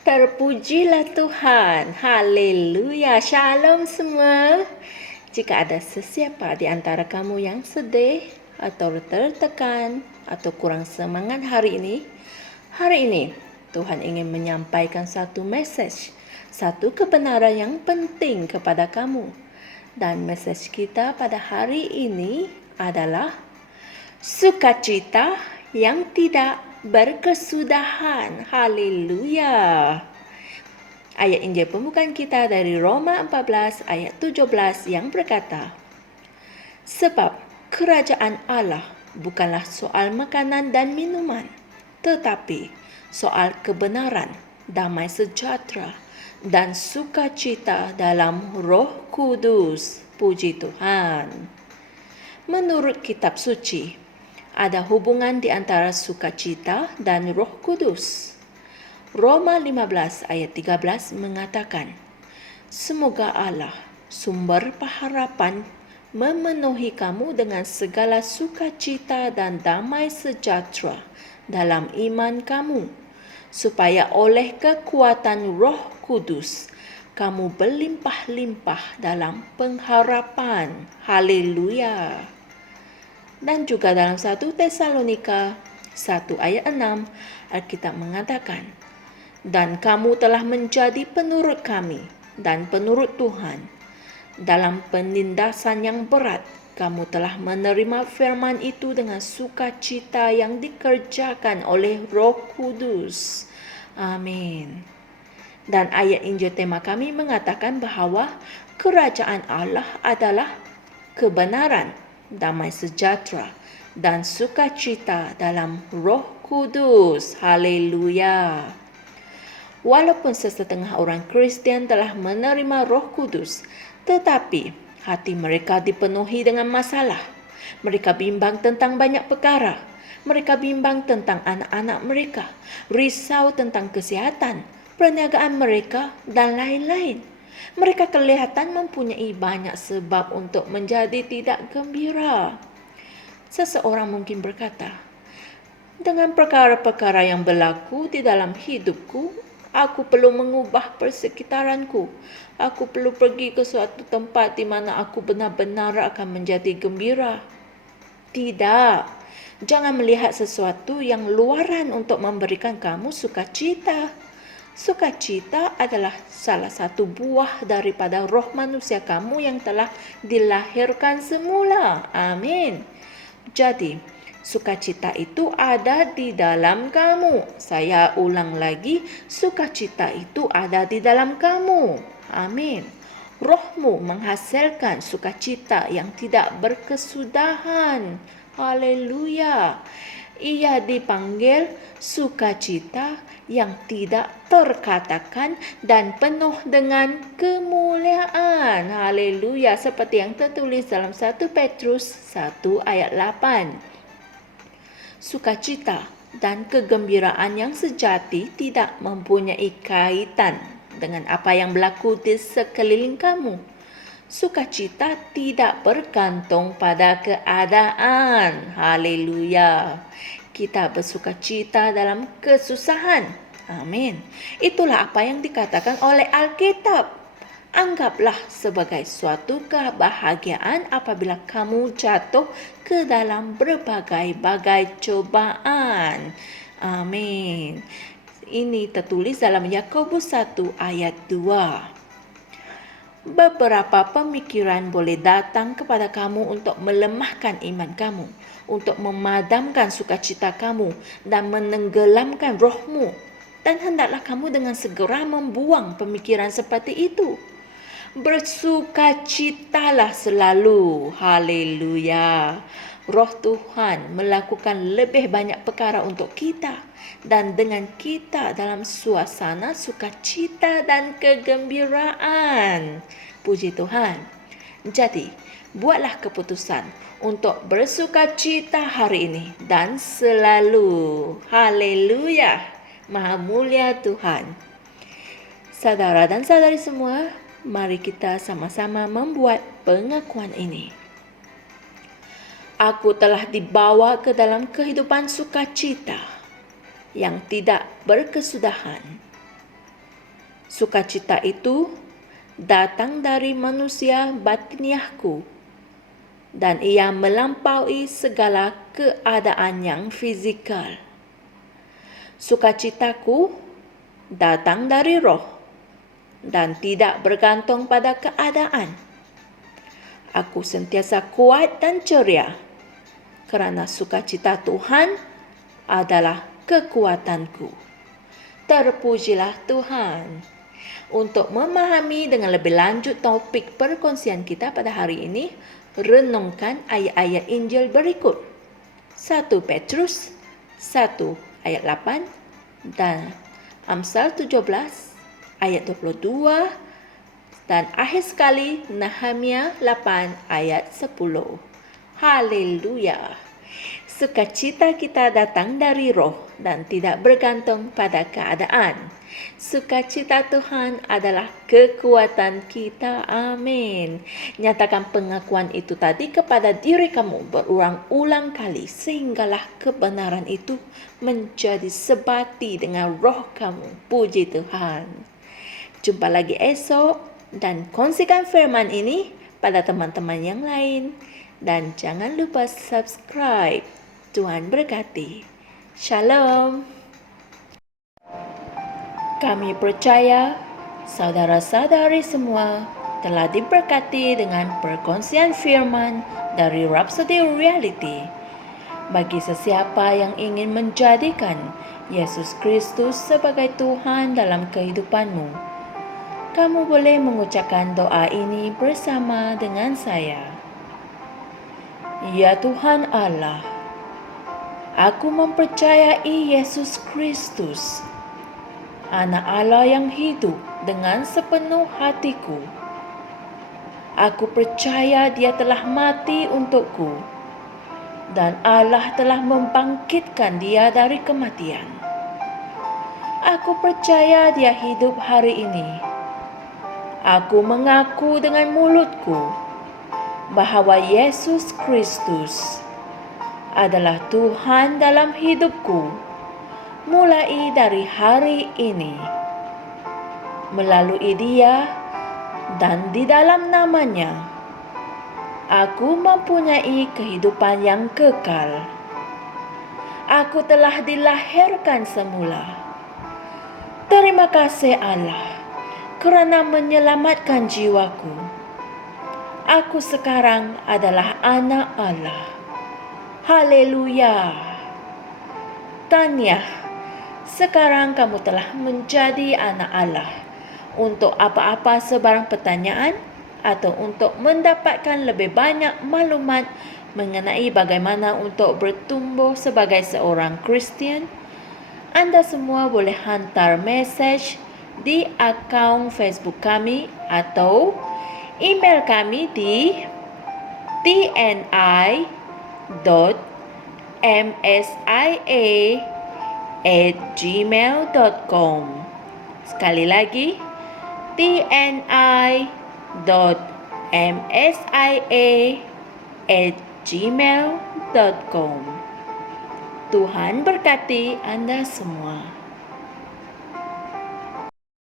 Terpujilah Tuhan. Haleluya. Shalom semua. Jika ada sesiapa di antara kamu yang sedih atau tertekan atau kurang semangat hari ini Tuhan ingin menyampaikan satu mesej, satu kebenaran yang penting kepada kamu. Dan mesej kita pada hari ini adalah sukacita yang tidak berkesudahan. Haleluya. Ayat Injil pembukaan kita dari Roma 14 ayat 17 yang berkata, sebab kerajaan Allah bukanlah soal makanan dan minuman, tetapi soal kebenaran, damai sejahtera, dan sukacita dalam Roh Kudus. Puji Tuhan. Menurut kitab suci, ada hubungan di antara sukacita dan Roh Kudus. Roma 15 ayat 13 mengatakan, semoga Allah, sumber pengharapan, memenuhi kamu dengan segala sukacita dan damai sejahtera dalam iman kamu, supaya oleh kekuatan Roh Kudus, kamu berlimpah-limpah dalam pengharapan. Haleluya. Dan juga dalam 1 Tesalonika 1 ayat 6, Alkitab mengatakan, dan kamu telah menjadi penurut kami dan penurut Tuhan. Dalam penindasan yang berat, kamu telah menerima firman itu dengan sukacita yang dikerjakan oleh Roh Kudus. Amin. Dan ayat Injil tema kami mengatakan bahawa kerajaan Allah adalah kebenaran, damai sejahtera, dan sukacita dalam Roh Kudus. Haleluya. Walaupun sesetengah orang Kristian telah menerima Roh Kudus, tetapi hati mereka dipenuhi dengan masalah. Mereka bimbang tentang banyak perkara. Mereka bimbang tentang anak-anak mereka, risau tentang kesihatan, perniagaan mereka, dan lain-lain. Mereka kelihatan mempunyai banyak sebab untuk menjadi tidak gembira. Seseorang mungkin berkata, dengan perkara-perkara yang berlaku di dalam hidupku, aku perlu mengubah persekitaranku. Aku perlu pergi ke suatu tempat di mana aku benar-benar akan menjadi gembira. Tidak. Jangan melihat sesuatu yang luaran untuk memberikan kamu sukacita. Sukacita adalah salah satu buah daripada roh manusia kamu yang telah dilahirkan semula. Amin. Jadi, sukacita itu ada di dalam kamu. Saya ulang lagi, sukacita itu ada di dalam kamu. Amin. Rohmu menghasilkan sukacita yang tidak berkesudahan. Haleluya. Ia dipanggil sukacita yang tidak terkatakan dan penuh dengan kemuliaan. Haleluya. Seperti yang tertulis dalam 1 Petrus 1 ayat 8. Sukacita dan kegembiraan yang sejati tidak mempunyai kaitan dengan apa yang berlaku di sekeliling kamu. Sukacita tidak bergantung pada keadaan. Haleluya. Kita bersukacita dalam kesusahan. Amin. Itulah apa yang dikatakan oleh Alkitab. Anggaplah sebagai suatu kebahagiaan apabila kamu jatuh ke dalam berbagai-bagai cobaan. Amin. Ini tertulis dalam Yakobus 1 ayat 2. Beberapa pemikiran boleh datang kepada kamu untuk melemahkan iman kamu, untuk memadamkan sukacita kamu dan menenggelamkan rohmu. Dan hendaklah kamu dengan segera membuang pemikiran seperti itu. Bersukacitalah selalu. Haleluya. Roh Tuhan melakukan lebih banyak perkara untuk kita dan dengan kita dalam suasana sukacita dan kegembiraan. Puji Tuhan. Jadi, buatlah keputusan untuk bersukacita hari ini dan selalu. Haleluya. Maha mulia Tuhan. Saudara dan saudari semua, mari kita sama-sama membuat pengakuan ini. Aku telah dibawa ke dalam kehidupan sukacita yang tidak berkesudahan. Sukacita itu datang dari manusia batiniahku, dan ia melampaui segala keadaan yang fizikal. Sukacitaku datang dari roh dan tidak bergantung pada keadaan. Aku sentiasa kuat dan ceria kerana sukacita Tuhan adalah kekuatanku. Terpujilah Tuhan. Untuk memahami dengan lebih lanjut topik perkongsian kita pada hari ini, renungkan ayat-ayat Injil berikut. 1 Petrus 1 ayat 8 dan Amsal 17 ayat 22 dan akhir sekali Nehemia 8 ayat 10. Haleluya. Sukacita kita datang dari roh dan tidak bergantung pada keadaan. Sukacita Tuhan adalah kekuatan kita. Amin. Nyatakan pengakuan itu tadi kepada diri kamu berulang-ulang kali sehinggalah kebenaran itu menjadi sebati dengan roh kamu. Puji Tuhan. Jumpa lagi esok dan kongsikan firman ini pada teman-teman yang lain. Dan jangan lupa subscribe. Tuhan berkati. Shalom. Kami percaya saudara-saudari semua telah diberkati dengan perkongsian firman dari Rhapsody Reality. Bagi sesiapa yang ingin menjadikan Yesus Kristus sebagai Tuhan dalam kehidupanmu, kamu boleh mengucapkan doa ini bersama dengan saya. Ya Tuhan Allah, aku mempercayai Yesus Kristus, Anak Allah yang hidup dengan sepenuh hatiku. Aku percaya Dia telah mati untukku dan Allah telah membangkitkan Dia dari kematian. Aku percaya Dia hidup hari ini. Aku mengaku dengan mulutku bahawa Yesus Kristus adalah Tuhan dalam hidupku mulai dari hari ini. Melalui Dia dan di dalam nama-Nya, aku mempunyai kehidupan yang kekal. Aku telah dilahirkan semula. Terima kasih Allah kerana menyelamatkan jiwaku. Aku sekarang adalah anak Allah. Haleluya. Tahniah, sekarang kamu telah menjadi anak Allah. Untuk apa-apa sebarang pertanyaan atau untuk mendapatkan lebih banyak maklumat mengenai bagaimana untuk bertumbuh sebagai seorang Kristian, anda semua boleh hantar mesej di akaun Facebook kami atau email kami di tni.msia@gmail.com. Sekali lagi, tni.msia@gmail.com. Tuhan berkati anda semua.